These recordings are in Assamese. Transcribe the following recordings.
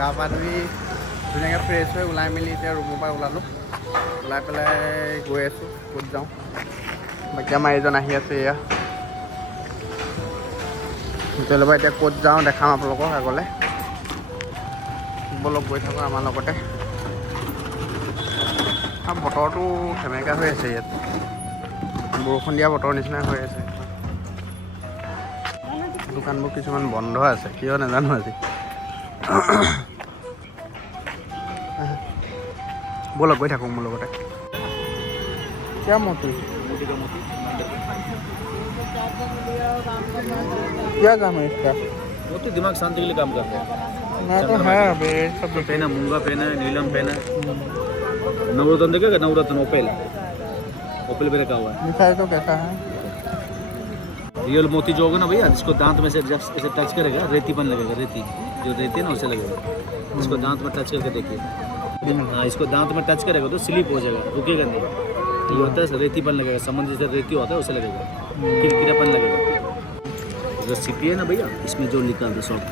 গা পা ধুই ধুনীয়াকৈ ফ্ৰেছ হৈ ওলাই মেলি এতিয়া ৰুমৰ পৰা ওলালোঁ। ওলাই পেলাই গৈ আছোঁ ক'ত যাওঁ। বাকী আমাৰ এইজন আহি আছে এয়া। হোটেলৰ পৰা এতিয়া ক'ত যাওঁ দেখাম আপোনালোকক আগলৈ। বলক গৈ থাকোঁ আমাৰ লগতে। আৰু বতৰটো সেমেকা হৈ আছে ইয়াত, বৰষুণ দিয়া বতৰ নিচিনা হৈ আছে। দোকানবোৰ কিছুমান বন্ধ আছে, কিয় নাজানো আজি। ব'লক গৈ থাকোঁ মোৰ লগতে। क्या मोती क्या काम है इसका? मोती दिमाग शांति के लिए काम करते हैं। मैं तो है अभी सब पेन है, मूंगा पेन है, नीलम पेन है। नवरत्न देखेगा, नवरत्न ओपेल ओपेल पे रखा हुआ है। मिठाई तो कैसा है? रियल मोती जो होगा ना भैया, जिसको दांत में से जस्ट ऐसे टच करेगा रेतीपन लगेगा, रेती जो रेती है ना उसे लगेगा। इसको दांत में टच करके देखिए। हाँ, इसको दांत में टच करेगा तो स्लिप हो जाएगा, रुकेगा नहीं। ये होता है रेतीपन लगेगा, समुद्र जैसे रेती होता है उसे लगेगा, किरकिरापन लगेगा। जो सीपी है ना भैया, इसमें जो निकाल दो सॉफ्ट,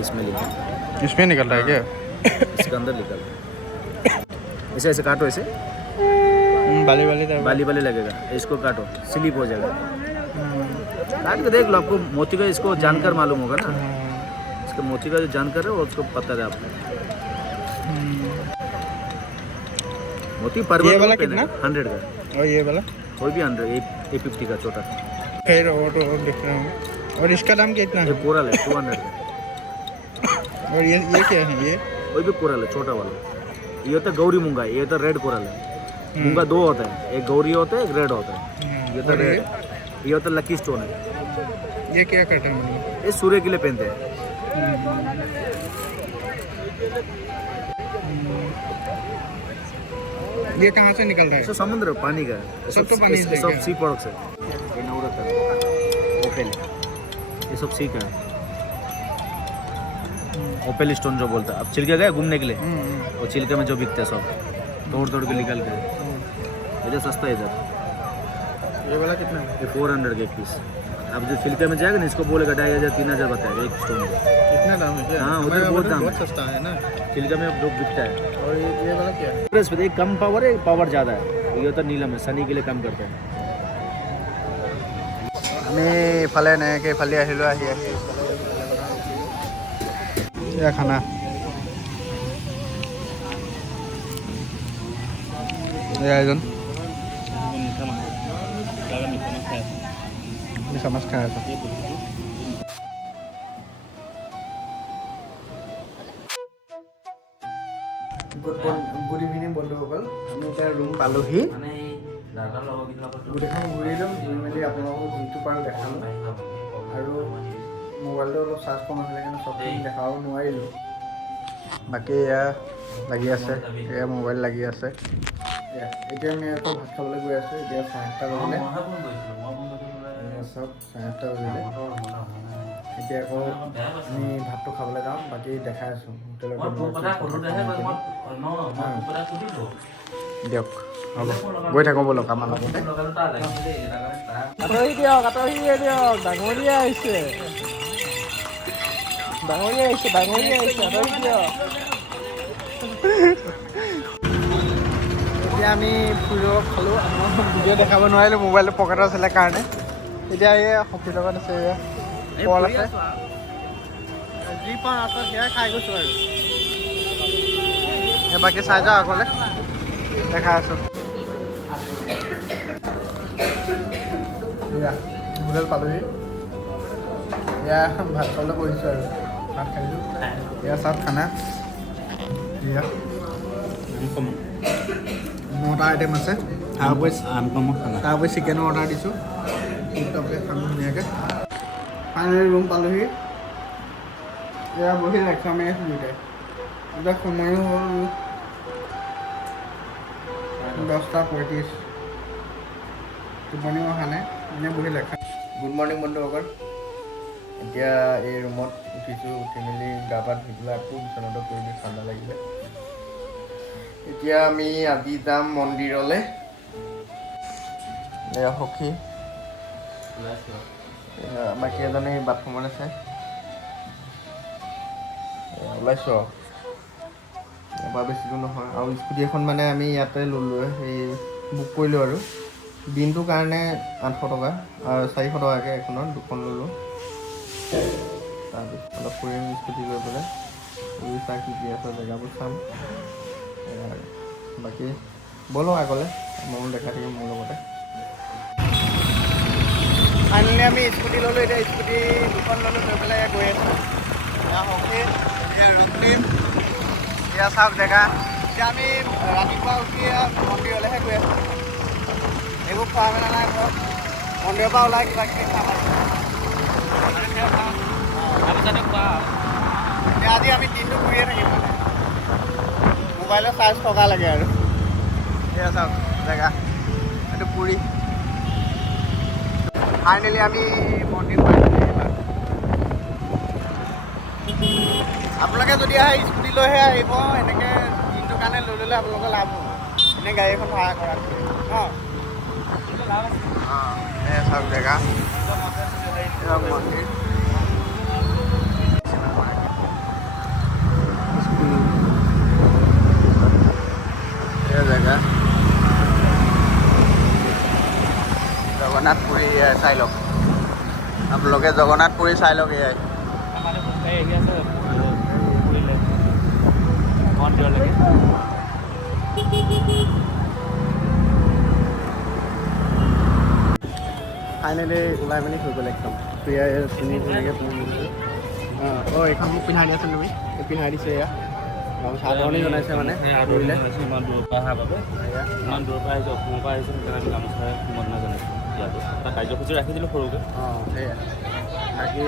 इसमें लिखा, इसमें निकल रहा है क्या? इसके अंदर निकल। ऐसे ऐसे काटो, ऐसे बाली बाली लगेगा, इसको काटो, स्लिप हो जाएगा। काट के देख लो, आपको मोती का इसको जानकर मालूम होगा ना। इसको मोती का जो जानकर है वो उसको पता है आपको। मोती पर ये वाला कितना? 100 का। और ये वाला कोई भी 100, ये 50 का छोटा। फिर और तो देख रहा हूँ। और इसका दाम कितना ये है? कोरल है 200 का। और ये क्या है? ये कोई भी कोरल है छोटा वाला। ये होता है गौरी मूंगा, ये होता है रेड कोरल है। मूंगा दो होता है, एक गौरी होता है, एक रेड होता है। ये होता है रेड, ये होता है लकी स्टोन है। ये क्या करते हैं? ये सूर्य के लिए पहनते हैं। ये कहाँ से निकल रहा है? तो समुद्र पानी का है, सब तो पानी से सब है। सी प्रोडक्ट्स है। ये नवरत्न ओपेल, ये सब सी का है। ओपेल स्टोन जो बोलता है। अब चिल्का गए घूमने के लिए, वो चिल्के में जो बिकते हैं सब तोड़ तोड़ के निकाल के। इधर सस्ता है इधर। ये वाला कितना है? ये 400 के एक पीस। अब जो चिल्के में जाएगा ना, इसको बोलेगा 2500 3000 बताएगा एक स्टोन में। कितना दाम है क्या? हाँ, उधर बहुत दाम है। बहुत सस्ता है ना। चिल्का में अब लोग बिकता है। और ये वाला क्या है? प्रेस पे एक कम पावर है, पावर ज़्यादा है। ये होता है नीलम है, शनि के लिए काम करते हैं। আমি ইফালে এনেকৈ ইফালে আহিলোঁ, আহি এয়া খানা। এয়া এজন মিঠা মাছ খাই আছে। গুড ইভিনিং বন্ধুসকল, আমি এতিয়া ৰুম পালোহি। গোটেইখন ঘূৰিলোঁ, ঘূৰি মেলি আপোনালোকক যিটো পাৰোঁ দেখালোঁ। আৰু মোবাইলটো অলপ চাৰ্জ কম আছিলে কাৰণে চবখিনি দেখাব নোৱাৰিলোঁ। বাকী এয়া লাগি আছে, এয়া মোবাইল লাগি আছে। এতিয়া আমি আকৌ ভাত খাবলৈ গৈ আছোঁ। এতিয়া 7:30 বাজিলে, চব 7:30 বাজিলে। এতিয়া আকৌ আমি ভাতটো খাবলৈ যাওঁ। বাকী দেখাই আছোঁ হোটেলত দিয়ক। হ'ব, গৈ থাকোঁ ব'লক আমাৰ লগতে। আঁতৰি দিয়ক, আঁতৰি দিয়ক, ডাঙৰীয়া আহিছে, ডাঙৰীয়া আহিছে, ডাঙৰীয়া আহিছে, আঁতৰি দিয়ক। এতিয়া আমি ফুৰিব খালোঁ। আপোনাক ভিডিঅ' দেখাব নোৱাৰিলোঁ, মোবাইলটো পকেটত আছিলে কাৰণে। এতিয়া এই সখীৰ লগত আছে, এয়া কল আছে, যি পাওঁ আছে সেয়াই খাই গৈছোঁ আৰু। বাকী চাই যাওঁ আগলৈ, দেখাই আছোঁ। এয়া হোটেল পালোহি। এয়া ভাত খাবলৈ বহিছোঁ আৰু ভাত খাইছোঁ। এয়া চাওক খানা, এয়া 9টা আইটেম আছে। তাৰ উপৰি চিকেনৰ অৰ্ডাৰ দিছোঁ। টপকৈ খাম ধুনীয়াকৈ। ফাইনেলি ৰুম পালোহি। এয়া বহি লেকচাৰ মাৰি আছোঁ দুয়োটাই। এতিয়া সময়ো হ'ল 10:35। টোপনিও অহা নাই, এনেই বহি লেকচাৰ। গুড মৰ্ণিং বন্ধুসকল। এতিয়া এই ৰুমত উঠিছোঁ, উঠি মেলি গা পা ধুই পেলাই আকৌ বিচনাতে পৰিৱেশ ঠাণ্ডা লাগিলে। এতিয়া আমি আজি যাম মন্দিৰলৈ। এয়া সখী, বাকী এজনী বাথৰুমত আছে। ওলাইছোঁ আৰু এবাৰ বেছি দূৰ নহয়। আৰু স্কুটি এখন মানে আমি ইয়াতে ল'লোঁ, সেই বুক কৰিলোঁ আৰু দিনটোৰ কাৰণে 800 টকা, 400 টকাকৈ এখনত 2খন ল'লোঁ। তাৰপিছত অলপ ফুৰিম স্কুটি লৈ পেলাই, উৰিষ্যা কি কি আছে জেগাবোৰ চাম। বাকী ব'লো আগলৈ, ময়ো দেখাই থাকিম মোৰ লগতে। ফাইনেলি আমি স্কুটি ল'লোঁ, এতিয়া স্কুটি 2খন ল'লোঁ, লৈ পেলাই গৈ আছোঁ। এয়া হকী, এয়া ৰুক্মিণ, এয়া চাওক জেগা। এতিয়া আমি ৰাতিপুৱা উঠি মন্দিৰলৈহে গৈ আছোঁ। এইবোৰ খোৱা মেলা নাই ঘৰত, মন্দিৰৰ পৰা ওলাই কিবা কিবি খাম আৰু। এতিয়া আজি আমি দিনটো ঘূৰিয়ে থাকিম মানে, মোবাইলৰ চাৰ্জ থকা লাগে আৰু। এয়া চাওক জেগা, এইটো পুৰী। ফাইনেলি আমি মন্দিৰ পাইছোঁ। আপোনালোকে যদি আহে স্কুটি লৈহে আহিব, এনেকৈ দিনটোৰ কাৰণে লৈ ল'লে আপোনালোকৰ লাভ হ'ব, এনেই গাড়ী এখন ভাড়া কৰাতকৈ অঁ। এই চাওক জেগা, মন্দিৰ জেগা জগন্নাথ পুৰী চাই লওক আপোনালোকে, জগন্নাথ পুৰী চাই লওক। এয়াই ফাইনেলি ওলাই মেলি হৈ গ'ল একদম। প্ৰিয়াই চিনি ধুনীয়াকৈ পিন্ধিছোঁ। অঁ এইখন মোক পিন্ধাই দিয়াচোন তুমি, পিন্ধাই দিছোঁ। এয়া সাধৰণি জনাইছে মানে দৌৰিলে। ইমান দূৰৰ পৰা অহা বাবে, ইমান দূৰৰ পৰা আহিছোঁ, অসমৰ পৰা আহিছোঁ, সেইকাৰণে আমি গামোচাৰে সম্বৰ্ধনা জনাইছোঁ ইয়াতো। এটা কাৰ্যসূচী ৰাখি দিলোঁ সৰুকৈ। অঁ সেয়াই। বাকী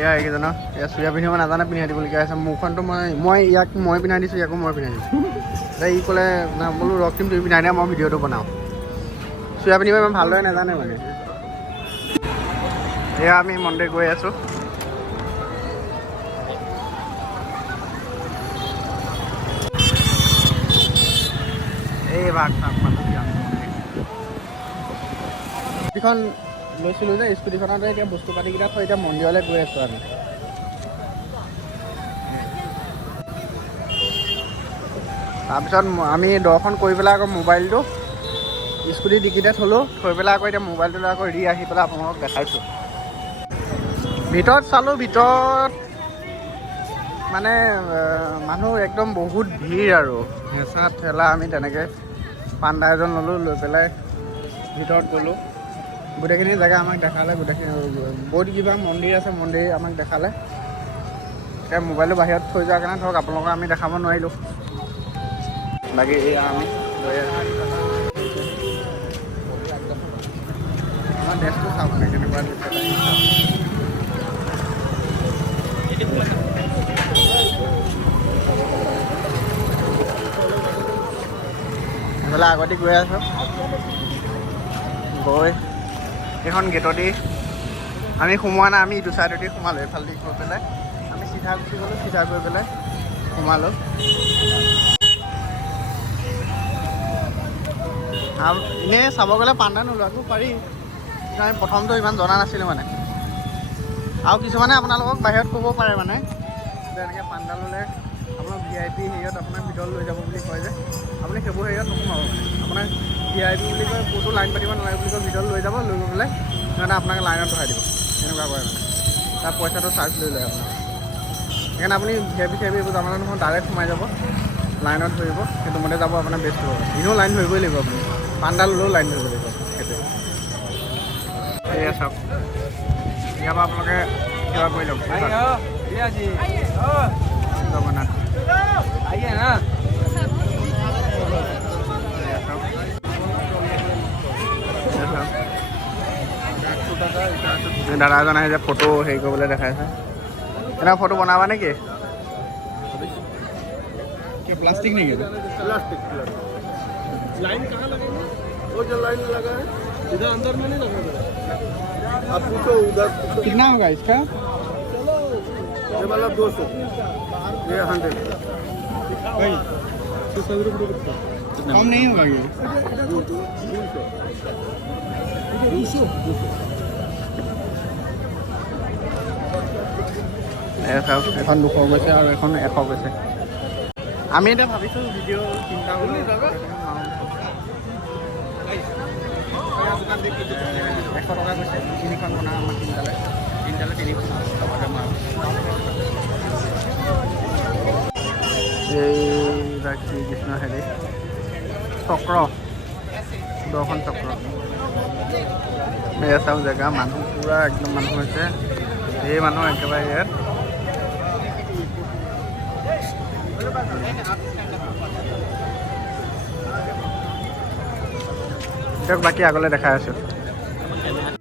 এয়া এইকেইজনৰ, এয়া চুৰিয়া পিন্ধিব নাজানে, পিন্ধাই দিবলগীয়া হৈছে। মোৰখনটো মই ইয়াক মই পিন্ধাই দিছোঁ, ইয়াকো মই পিন্ধাই দিছোঁ। এতিয়া ই ক'লে না বোলো ৰক্তিম তুমি পিন্ধাই দিয়া, মই ভিডিঅ'টো বনাওঁ। চুৰিয়া পিন্ধিব ইমান ভালদৰে নাজানে মানে। এয়া আমি মন্দিৰ গৈ আছোঁ। এই ভাগ স্কুটিখন লৈছিলোঁ যে, স্কুটিখনতে এতিয়া বস্তু পাতিকেইটা থৈ এতিয়া মন্দিৰলৈ গৈ আছোঁ আমি। তাৰপিছত আমি দৰ্শন কৰি পেলাই আকৌ মোবাইলটো স্কুটি ডিকিতে থ'লোঁ, থৈ পেলাই আকৌ এতিয়া মোবাইলটো লৈ আকৌ আহি পেলাই আপোনালোকক দেখাইছোঁ। ভিতৰত চালোঁ, ভিতৰত মানে মানুহ একদম বহুত ভিৰ আৰু হেঁচা ঠেলা। আমি তেনেকৈ পাণ্ডা এজন ল'লোঁ, লৈ পেলাই ভিতৰত গ'লোঁ। গোটেইখিনি জেগা আমাক দেখালে, গোটেইখিনি বহুত কিবা মন্দিৰ আছে, মন্দিৰ আমাক দেখালে। এতিয়া মোবাইলটো বাহিৰত থৈ যোৱাৰ কাৰণে ধৰক আপোনালোকক আমি দেখাব নোৱাৰিলোঁ। বাকী এয়া আমি গৈ আছোঁ। আমাৰ ড্ৰেছটো চাওক মানে কেনেকুৱা দিছে। এইফালে আগতে গৈ আছোঁ, গৈ এইখন গেটদি আমি সোমোৱা নাই, আমি ইটো চাইডেদি সোমালোঁ। এইফালেদি গৈ পেলাই আমি চিধা গুচি গ'লোঁ, চিধা গৈ পেলাই সোমালোঁ। আৰু এনেই চাব গ'লে পাণ্ডা নোলোৱাকো পাৰি, কিন্তু আমি প্ৰথমটো ইমান জনা নাছিলোঁ মানে। আৰু কিছুমানে আপোনালোকক বাহিৰত ক'ব পাৰে মানে যে এনেকৈ পাণ্ডা ল'লে আপোনাৰ VIP হেৰিয়ত আপোনাক ভিতৰত লৈ যাব বুলি কয় যে, আপুনি সেইবোৰ হেৰিয়ত নোসোমাব মানে। আপোনাক VIP বুলি কয়, ক'তো লাইন পাতিব নালাগে বুলি কয়, ভিতৰত লৈ যাব, লৈ গৈ পেলাই সিহঁতে আপোনাক লাইনত বহাই দিব, তেনেকুৱা কৰে মানে। তাৰ পইচাটো চাৰ্জ লৈ লয় আপোনাক। সেইকাৰণে আপুনি VIP এইবোৰ জামানত নহয়, ডাইৰেক্ট সোমাই যাব, লাইনত ধৰিব, সেইটো মতে যাব, আপোনাৰ বেষ্ট হ'ব। এনেও লাইন ধৰিবই লাগিব আপুনি, পাণ্ডা ল'লেও লাইন ধৰিব লাগিব, সেইটোৱে। এয়া চাওক, ইয়াৰ পৰা আপোনালোকে সেৱা কৰি লওক। জগন্নাথ দাদা এজন আহি যে ফটো হেৰি কৰিবলৈ দেখাইছে। এনেকুৱা ফটো বনাবা নেকি? प्लास्टिक नहीं है, प्लास्टिक लाइन कहाँ लगेगा? वो जो लाइन लगा है इधर अंदर में नहीं लगा। आप पूछो उधर कितना होगा इसका? ये वाला 200, ये 100। नहीं 200 रुपये कम नहीं होगा ये। 200 এয়া চাওক এখন 200 গৈছে আৰু এখন 100 গৈছে। আমি এতিয়া ভাবিছোঁ ভিডিঅ' তিনিটা বুলি 100 টকা গৈছে তিনিখন বনাওঁ আমাৰ তিনিটালে 300 টকাকৈ মাৰোঁ। এইটা শ্ৰীকৃষ্ণ হেৰি চক্ৰ দৰ্শন চক্ৰ। এয়া চাওক জেগা মানুহ পূৰা একদম মানুহ হৈছে এই মানুহ একেবাৰে ইয়াত। দিয়ক বাকী আগলৈ দেখাই আছোঁ।